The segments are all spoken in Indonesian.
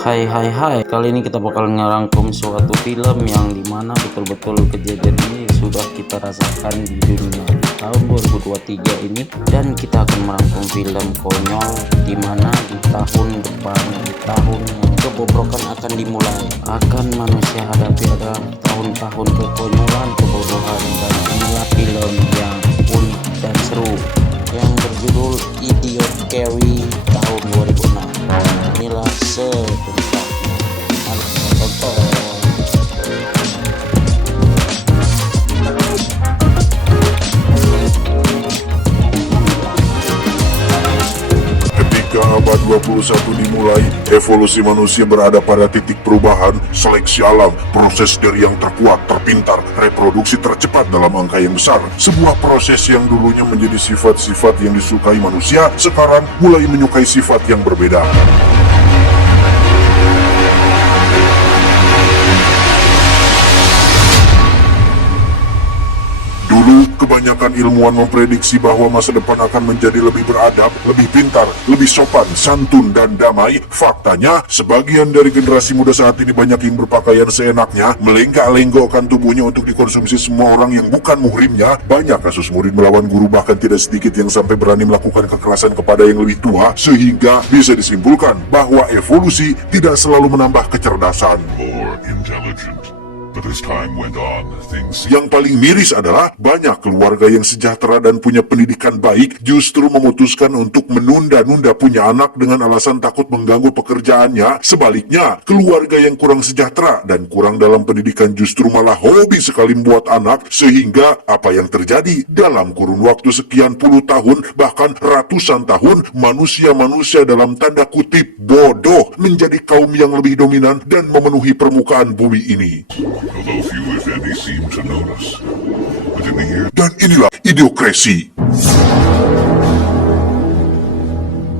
Hai hai hai, kali ini kita bakal ngerangkum suatu film yang dimana betul-betul kejadian ini sudah kita rasakan di dunia tahun 2023 ini. Dan kita akan merangkum film konyol dimana di tahun depan, di tahun yang kebobrokan akan dimulai, akan manusia hadapi ada tahun-tahun kekonyolan, kebodohan. Dan inilah film yang unik dan seru yang berjudul Idiot Carry tahun 2006. Inilah selengkapnya. Mari kita tonton. Ketika abad 21 dimulai, evolusi manusia berada pada titik perubahan, seleksi alam, proses dari yang terkuat, terpintar, reproduksi tercepat dalam angka yang besar. Sebuah proses yang dulunya menjadi sifat-sifat yang disukai manusia, sekarang mulai menyukai sifat yang berbeda. Dulu, kebanyakan ilmuwan memprediksi bahwa masa depan akan menjadi lebih beradab, lebih pintar, lebih sopan, santun, dan damai. Faktanya, sebagian dari generasi muda saat ini banyak yang berpakaian seenaknya, melenggak-lenggokkan tubuhnya untuk dikonsumsi semua orang yang bukan muhrimnya. Banyak kasus murid melawan guru, bahkan tidak sedikit yang sampai berani melakukan kekerasan kepada yang lebih tua, sehingga bisa disimpulkan bahwa evolusi tidak selalu menambah kecerdasan. Yang paling miris adalah banyak keluarga yang sejahtera dan punya pendidikan baik justru memutuskan untuk menunda-nunda punya anak dengan alasan takut mengganggu pekerjaannya. Sebaliknya, keluarga yang kurang sejahtera dan kurang dalam pendidikan justru malah hobi sekali membuat anak, sehingga apa yang terjadi dalam kurun waktu sekian puluh tahun, bahkan ratusan tahun, manusia-manusia dalam tanda kutip bodoh menjadi kaum yang lebih dominan dan memenuhi permukaan bumi ini. Dan inilah idiokrasi.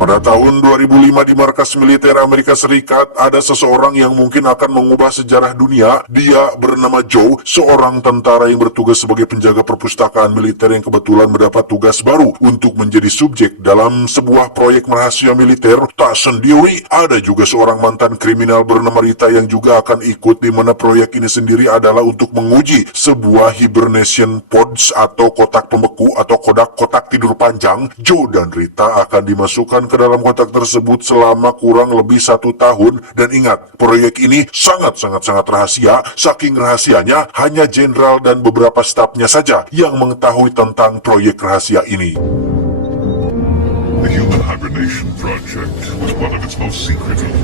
Pada tahun 2005 di markas militer Amerika Serikat, ada seseorang yang mungkin akan mengubah sejarah dunia. Dia bernama Joe, seorang tentara yang bertugas sebagai penjaga perpustakaan militer yang kebetulan mendapat tugas baru untuk menjadi subjek dalam sebuah proyek rahasia militer. Tak sendiri, ada juga seorang mantan kriminal bernama Rita yang juga akan ikut, di mana proyek ini sendiri adalah untuk menguji sebuah hibernation pods atau kotak pembeku atau kotak tidur panjang. Joe dan Rita akan dimasukkan ke dalam kotak tersebut selama kurang lebih 1 tahun. Dan ingat, proyek ini sangat rahasia. Saking rahasianya, hanya jenderal dan beberapa stafnya saja yang mengetahui tentang proyek rahasia ini. The Human Hibernation Project was one of its most secretive.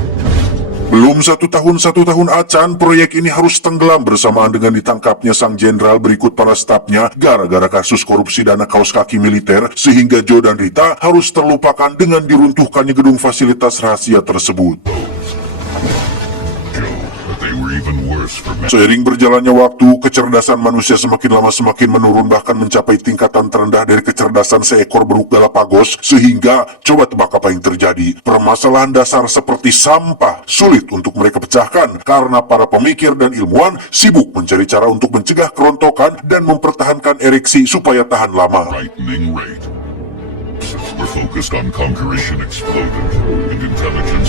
Belum 1 tahun acan, proyek ini harus tenggelam bersamaan dengan ditangkapnya sang jenderal berikut para stafnya gara-gara kasus korupsi dana kaos kaki militer, sehingga Joe dan Rita harus terlupakan dengan diruntuhkannya gedung fasilitas rahasia tersebut. Seiring berjalannya waktu, kecerdasan manusia semakin lama semakin menurun, bahkan mencapai tingkatan terendah dari kecerdasan seekor beruk Galapagos, sehingga coba tebak apa yang terjadi. Permasalahan dasar seperti sampah sulit untuk mereka pecahkan karena para pemikir dan ilmuwan sibuk mencari cara untuk mencegah kerontokan dan mempertahankan ereksi supaya tahan lama.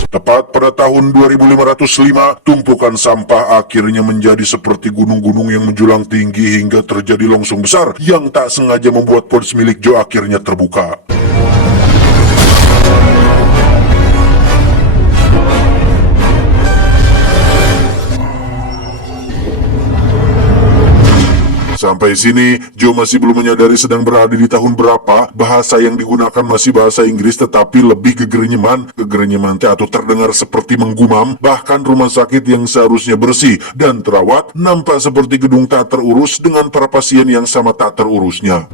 Tepat pada tahun 2505, tumpukan sampah akhirnya menjadi seperti gunung-gunung yang menjulang tinggi hingga terjadi longsong besar yang tak sengaja membuat pods milik Joe akhirnya terbuka. Sampai sini, Joe masih belum menyadari sedang berada di tahun berapa. Bahasa yang digunakan masih bahasa Inggris, tetapi lebih kegerenyeman atau terdengar seperti menggumam. Bahkan rumah sakit yang seharusnya bersih dan terawat nampak seperti gedung tak terurus dengan para pasien yang sama tak terurusnya.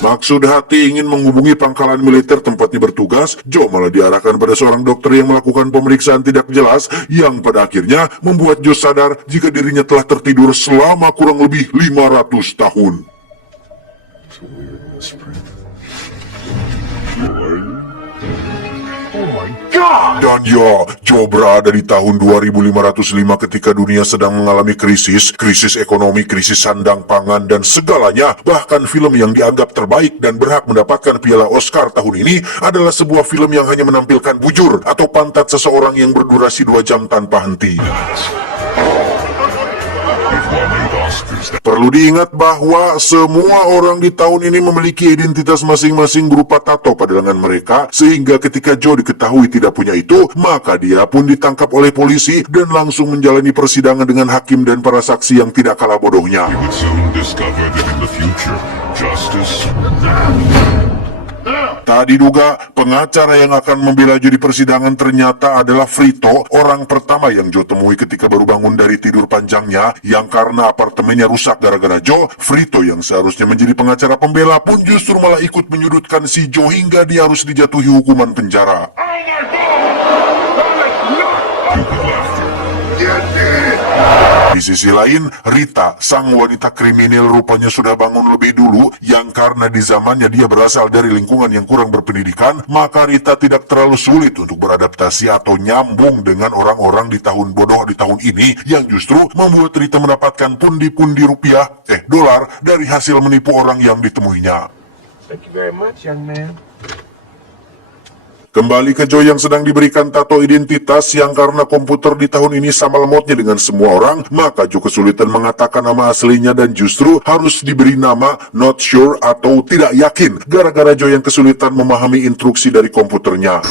Maksud hati ingin menghubungi pangkalan militer tempatnya bertugas, Joe malah diarahkan pada seorang dokter yang melakukan pemeriksaan tidak jelas, yang pada akhirnya membuat Joe sadar jika dirinya telah tertidur selama kurang lebih 500 tahun. Dan ya, Joe berada di tahun 2505 ketika dunia sedang mengalami krisis ekonomi, krisis sandang pangan, dan segalanya. Bahkan film yang dianggap terbaik dan berhak mendapatkan piala Oscar tahun ini adalah sebuah film yang hanya menampilkan bujur atau pantat seseorang yang berdurasi 2 jam tanpa henti. Perlu diingat bahwa semua orang di tahun ini memiliki identitas masing-masing berupa tato pada lengan mereka, sehingga ketika Joe diketahui tidak punya itu, maka dia pun ditangkap oleh polisi dan langsung menjalani persidangan dengan hakim dan para saksi yang tidak kalah bodohnya. Tak diduga, pengacara yang akan membela Joe di persidangan ternyata adalah Frito, orang pertama yang Joe temui ketika baru bangun dari tidur panjangnya, yang karena apartemennya rusak gara-gara Joe. Frito yang seharusnya menjadi pengacara pembela pun justru malah ikut menyudutkan si Joe hingga dia harus dijatuhi hukuman penjara. Di sisi lain, Rita, sang wanita kriminal rupanya sudah bangun lebih dulu, yang karena di zamannya dia berasal dari lingkungan yang kurang berpendidikan, maka Rita tidak terlalu sulit untuk beradaptasi atau nyambung dengan orang-orang di tahun bodoh di tahun ini, yang justru membuat Rita mendapatkan pundi-pundi dolar dari hasil menipu orang yang ditemuinya. Thank you very much, young man. Kembali ke Joe yang sedang diberikan tato identitas, yang karena komputer di tahun ini sama lemotnya dengan semua orang, maka Joe kesulitan mengatakan nama aslinya dan justru harus diberi nama not sure atau tidak yakin, gara-gara Joe yang kesulitan memahami instruksi dari komputernya.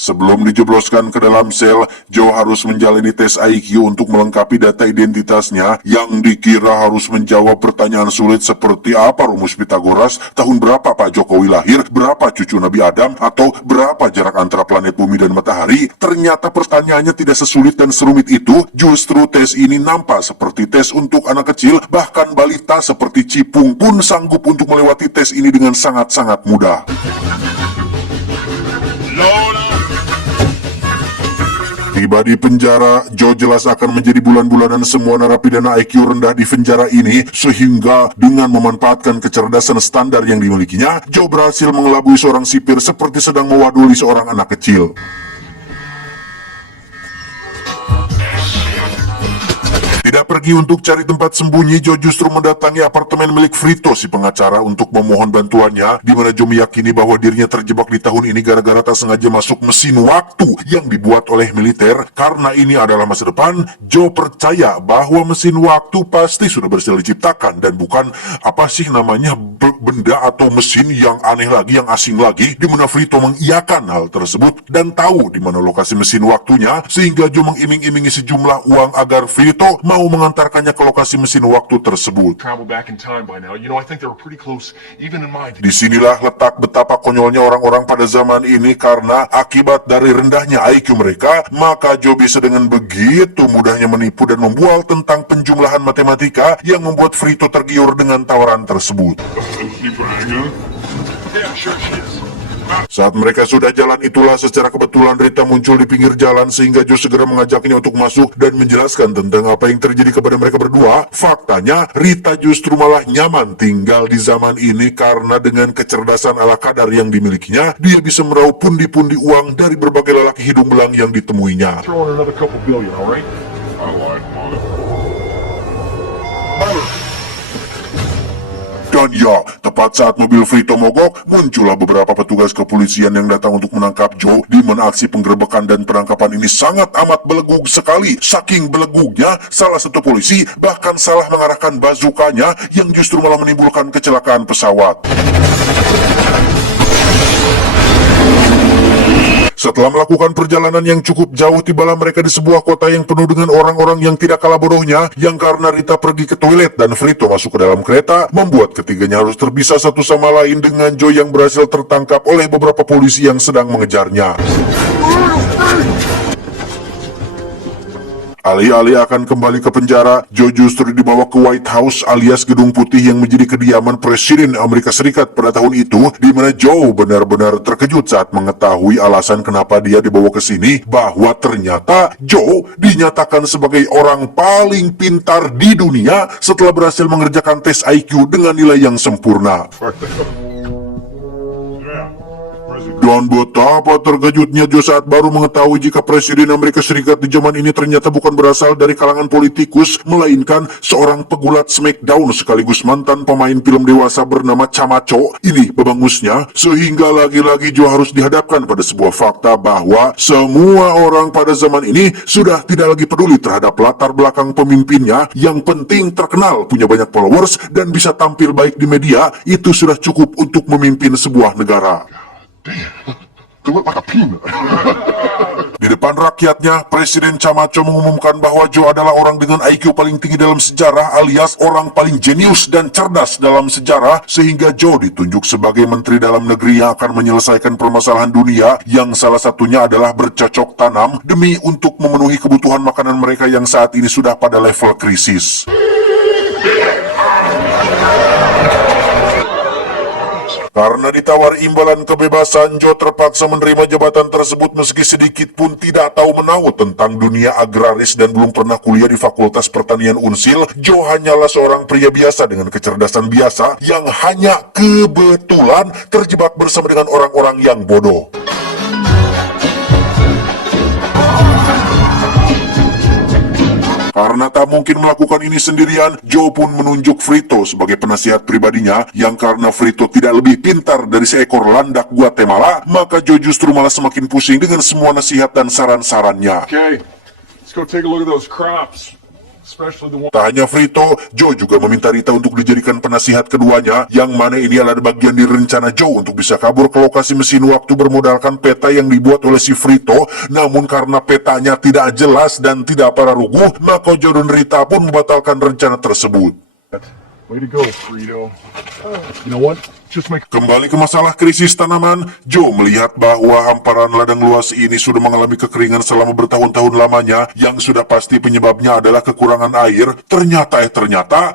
Sebelum dijebloskan ke dalam sel, Joe harus menjalani tes IQ untuk melengkapi data identitasnya yang dikira harus menjawab pertanyaan sulit seperti apa rumus Pitagoras, tahun berapa Pak Jokowi lahir, berapa cucu Nabi Adam, atau berapa jarak antara planet bumi dan matahari. Ternyata pertanyaannya tidak sesulit dan serumit itu. Justru tes ini nampak seperti tes untuk anak kecil, bahkan balita seperti Cipung pun sanggup untuk melewati tes ini dengan sangat-sangat mudah. Tiba di penjara, Joe jelas akan menjadi bulan-bulanan semua narapidana IQ rendah di penjara ini, sehingga dengan memanfaatkan kecerdasan standar yang dimilikinya, Joe berhasil mengelabui seorang sipir seperti sedang mewaduli seorang anak kecil. Tidak pergi untuk cari tempat sembunyi, Joe justru mendatangi apartemen milik Frito, si pengacara, untuk memohon bantuannya, di mana Joe meyakini bahwa dirinya terjebak di tahun ini gara-gara tak sengaja masuk mesin waktu yang dibuat oleh militer. Karena ini adalah masa depan, Joe percaya bahwa mesin waktu pasti sudah berhasil diciptakan dan bukan benda atau mesin yang aneh lagi, yang asing lagi, di mana Frito mengiyakan hal tersebut dan tahu di mana lokasi mesin waktunya, sehingga Joe mengiming-imingi sejumlah uang agar Frito mau mengantarkannya ke lokasi mesin waktu tersebut. Disinilah letak betapa konyolnya orang-orang pada zaman ini, karena akibat dari rendahnya IQ mereka, maka Joe bisa dengan begitu mudahnya menipu dan membual tentang penjumlahan matematika yang membuat Frito tergiur dengan tawaran tersebut. Saat mereka sudah jalan itulah secara kebetulan Rita muncul di pinggir jalan, sehingga Joe segera mengajaknya untuk masuk dan menjelaskan tentang apa yang terjadi kepada mereka berdua. Faktanya, Rita justru malah nyaman tinggal di zaman ini karena dengan kecerdasan ala kadar yang dimilikinya, dia bisa meraup pundi-pundi uang dari berbagai lelaki hidung belang yang ditemuinya. Dan ya, tepat saat mobil Frito mogok, muncullah beberapa petugas kepolisian yang datang untuk menangkap Joe, di mana aksi penggerebekan dan penangkapan ini sangat amat belegug sekali. Saking belegugnya, salah satu polisi bahkan salah mengarahkan bazukanya yang justru malah menimbulkan kecelakaan pesawat. Setelah melakukan perjalanan yang cukup jauh, tibalah mereka di sebuah kota yang penuh dengan orang-orang yang tidak kalah bodohnya, yang karena Rita pergi ke toilet dan Frito masuk ke dalam kereta, membuat ketiganya harus terpisah satu sama lain, dengan Joe yang berhasil tertangkap oleh beberapa polisi yang sedang mengejarnya. Alih-alih akan kembali ke penjara, Joe justru dibawa ke White House alias Gedung Putih yang menjadi kediaman Presiden Amerika Serikat pada tahun itu, di mana Joe benar-benar terkejut saat mengetahui alasan kenapa dia dibawa ke sini, bahwa ternyata Joe dinyatakan sebagai orang paling pintar di dunia setelah berhasil mengerjakan tes IQ dengan nilai yang sempurna. Dan betapa terkejutnya Joe saat baru mengetahui jika Presiden Amerika Serikat di zaman ini ternyata bukan berasal dari kalangan politikus, melainkan seorang pegulat Smackdown sekaligus mantan pemain film dewasa bernama Camacho. Ini babangusnya, sehingga lagi-lagi Joe harus dihadapkan pada sebuah fakta bahwa semua orang pada zaman ini sudah tidak lagi peduli terhadap latar belakang pemimpinnya. Yang penting terkenal, punya banyak followers, dan bisa tampil baik di media. Itu sudah cukup untuk memimpin sebuah negara. They look like a peanut. Di depan rakyatnya, Presiden Camacho mengumumkan bahwa Joe adalah orang dengan IQ paling tinggi dalam sejarah, alias orang paling jenius dan cerdas dalam sejarah, sehingga Joe ditunjuk sebagai Menteri Dalam Negeri yang akan menyelesaikan permasalahan dunia, yang salah satunya adalah bercocok tanam demi untuk memenuhi kebutuhan makanan mereka yang saat ini sudah pada level krisis. Karena ditawari imbalan kebebasan, Joe terpaksa menerima jabatan tersebut meski sedikit pun tidak tahu menahu tentang dunia agraris dan belum pernah kuliah di Fakultas Pertanian Unsil. Joe hanyalah seorang pria biasa dengan kecerdasan biasa yang hanya kebetulan terjebak bersama dengan orang-orang yang bodoh. Karena tak mungkin melakukan ini sendirian, Joe pun menunjuk Frito sebagai penasihat pribadinya, yang karena Frito tidak lebih pintar dari seekor landak Guatemala, maka Joe justru malah semakin pusing dengan semua nasihat dan saran-sarannya. Okay, let's go take a look at those crops. Especially the one. Tak hanya Frito, Joe juga meminta Rita untuk dijadikan penasihat keduanya, yang mana ini adalah bagian dari rencana Joe untuk bisa kabur ke lokasi mesin waktu bermodalkan peta yang dibuat oleh si Frito. Namun karena petanya tidak jelas dan tidak pararuguh, maka Joe dan Rita pun membatalkan rencana tersebut. Way to go, Frito. You know what? Just make. Kembali ke masalah krisis tanaman, Joe melihat bahwa hamparan ladang luas ini sudah mengalami kekeringan selama bertahun-tahun lamanya, yang sudah pasti penyebabnya adalah kekurangan air. Ternyata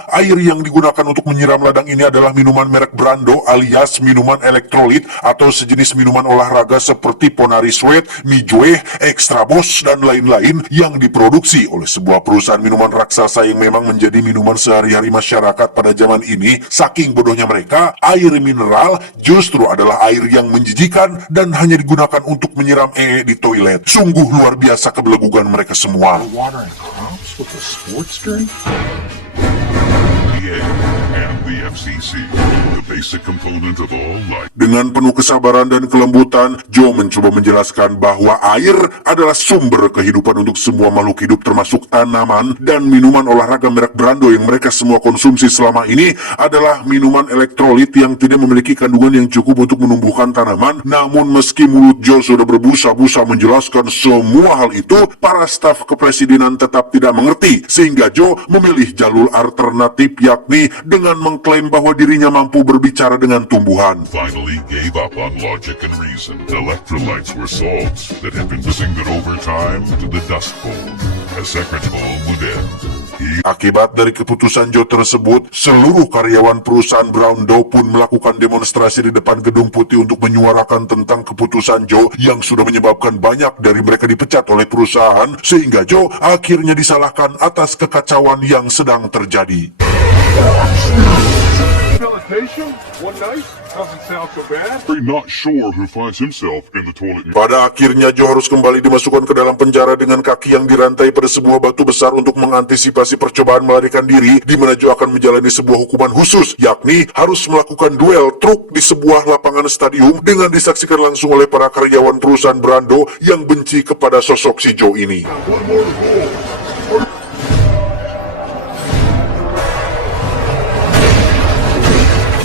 air yang digunakan untuk menyiram ladang ini adalah minuman merek Brando, alias minuman elektrolit atau sejenis minuman olahraga seperti Ponari Sweat, Mijue, Extra Boss, dan lain-lain yang diproduksi oleh sebuah perusahaan minuman raksasa yang memang menjadi minuman sehari-hari masyarakat pada zaman ini. Saking bodohnya mereka, air mineral justru adalah air yang menjijikan dan hanya digunakan untuk menyiram di toilet. Sungguh luar biasa kebelegugan mereka semua. Watering crops with a sports drink? EPA and the FCC, the basic component of all life. Dengan penuh kesabaran dan kelembutan, Joe mencoba menjelaskan bahwa air adalah sumber kehidupan untuk semua makhluk hidup termasuk tanaman, dan minuman olahraga merek Brando yang mereka semua konsumsi selama ini adalah minuman elektrolit yang tidak memiliki kandungan yang cukup untuk menumbuhkan tanaman. Namun meski mulut Joe sudah berbusa-busa menjelaskan semua hal itu, para staf kepresidenan tetap tidak mengerti, sehingga Joe memilih jalur alternatif, yakni dengan mengklaim bahwa dirinya mampu berbicara dengan tumbuhan. Finally gave up on logic and reason. Electrolytes were salts that had been singered over time to the Dust Bowl. A second home would end. Akibat dari keputusan Joe tersebut, seluruh karyawan perusahaan Brando pun melakukan demonstrasi di depan Gedung Putih untuk menyuarakan tentang keputusan Joe yang sudah menyebabkan banyak dari mereka dipecat oleh perusahaan, sehingga Joe akhirnya disalahkan atas kekacauan yang sedang terjadi. Sanitation? One night? Doesn't sound so bad. We're not sure who finds himself in the toilet. Pada akhirnya Joe harus kembali dimasukkan ke dalam penjara dengan kaki yang dirantai pada sebuah batu besar untuk mengantisipasi percobaan melarikan diri, di mana Joe akan menjalani sebuah hukuman khusus, yakni harus melakukan duel truk di sebuah lapangan stadium dengan disaksikan langsung oleh para karyawan perusahaan Brando yang benci kepada sosok si Joe ini.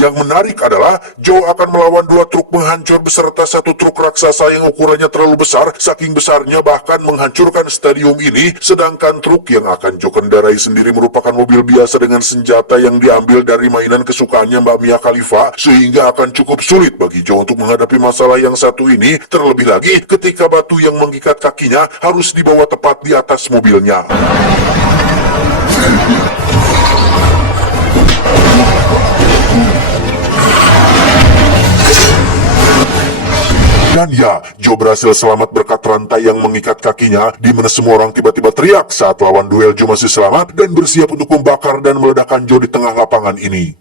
Yang menarik adalah Joe akan melawan 2 truk penghancur beserta 1 truk raksasa yang ukurannya terlalu besar, saking besarnya bahkan menghancurkan stadium ini. Sedangkan truk yang akan Joe kendarai sendiri merupakan mobil biasa dengan senjata yang diambil dari mainan kesukaannya Mbak Mia Khalifa, sehingga akan cukup sulit bagi Joe untuk menghadapi masalah yang satu ini, terlebih lagi ketika batu yang mengikat kakinya harus dibawa tepat di atas mobilnya. Dan ya, Joe berhasil selamat berkat rantai yang mengikat kakinya, di mana semua orang tiba-tiba teriak saat lawan duel Joe masih selamat dan bersiap untuk membakar dan meledakkan Joe di tengah lapangan ini.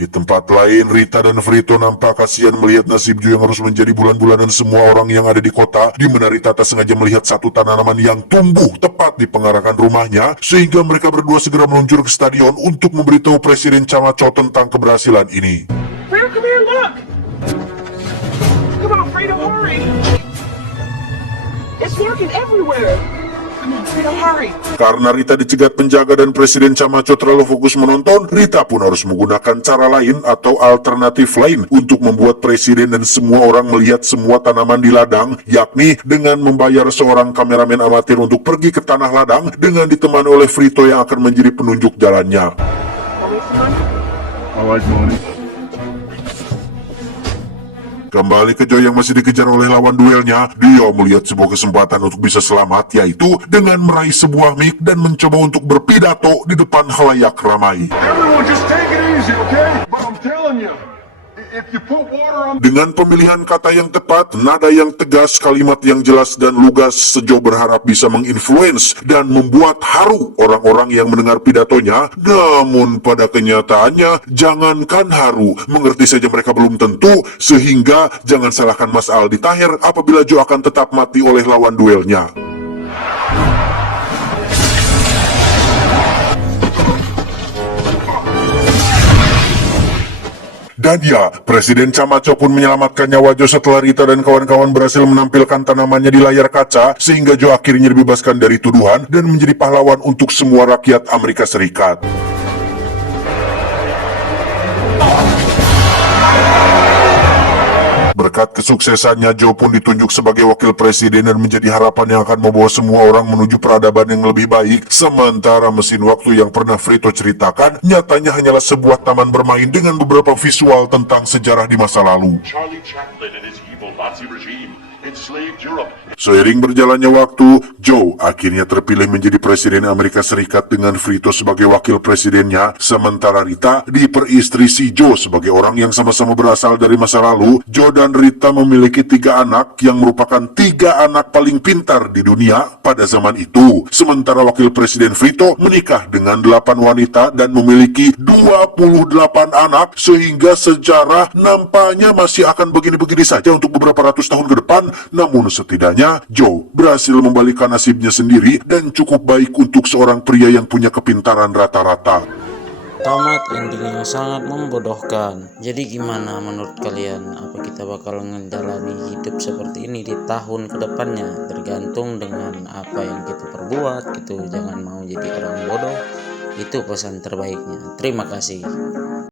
Di tempat lain, Rita dan Frito nampak kasihan melihat nasib Joe yang harus menjadi bulan-bulanan semua orang yang ada di kota, di mana Rita tak sengaja melihat satu tanaman yang tumbuh tepat di pengarahan rumahnya, sehingga mereka berdua segera meluncur ke stadion untuk memberitahu Presiden Camacho tentang keberhasilan ini. Frito, come here, look! Come on, Frito, hurry! It's working everywhere! Come on, Frito, hurry! Karena Rita dicegat penjaga dan Presiden Camacho terlalu fokus menonton, Rita pun harus menggunakan cara lain atau alternatif lain untuk membuat Presiden dan semua orang melihat semua tanaman di ladang, yakni dengan membayar seorang kameramen amatir untuk pergi ke tanah ladang dengan ditemani oleh Frito yang akan menjadi penunjuk jalannya. I like money. Kembali ke Joe yang masih dikejar oleh lawan duelnya, dia melihat sebuah kesempatan untuk bisa selamat, yaitu dengan meraih sebuah mic dan mencoba untuk berpidato di depan khalayak ramai. Everyone just take it easy, okay? But I'm telling you, if you put water on... Dengan pemilihan kata yang tepat, nada yang tegas, kalimat yang jelas dan lugas, Joe berharap bisa menginfluence dan membuat haru orang-orang yang mendengar pidatonya. Namun pada kenyataannya, jangankan haru, mengerti saja mereka belum tentu, sehingga jangan salahkan Mas Aldi Tahir apabila Joe akan tetap mati oleh lawan duelnya. Dan ya, Presiden Camacho pun menyelamatkan nyawa Joe setelah Rita dan kawan-kawan berhasil menampilkan tanamannya di layar kaca, sehingga Joe akhirnya dibebaskan dari tuduhan dan menjadi pahlawan untuk semua rakyat Amerika Serikat. Berkat kesuksesannya, Joe pun ditunjuk sebagai wakil presiden dan menjadi harapan yang akan membawa semua orang menuju peradaban yang lebih baik. Sementara mesin waktu yang pernah Frito ceritakan, nyatanya hanyalah sebuah taman bermain dengan beberapa visual tentang sejarah di masa lalu. Charlie Chaplin and his evil Nazi regime enslaved Europe. Seiring berjalannya waktu, Joe akhirnya terpilih menjadi Presiden Amerika Serikat dengan Frito sebagai wakil presidennya, sementara Rita diperistri si Joe sebagai orang yang sama-sama berasal dari masa lalu. Joe dan Rita memiliki 3 anak yang merupakan 3 anak paling pintar di dunia pada zaman itu. Sementara wakil presiden Frito menikah dengan 8 wanita dan memiliki 28 anak, sehingga sejarah nampaknya masih akan begini-begini saja untuk beberapa ratus tahun ke depan. Namun setidaknya Joe berhasil membalikkan nasibnya sendiri dan cukup baik untuk seorang pria yang punya kepintaran rata-rata. Tamat endingnya sangat membodohkan. Jadi gimana menurut kalian? Apa kita bakal menjalani hidup seperti ini di tahun kedepannya? Tergantung dengan apa yang kita perbuat gitu. Jangan mau jadi orang bodoh. Itu pesan terbaiknya. Terima kasih.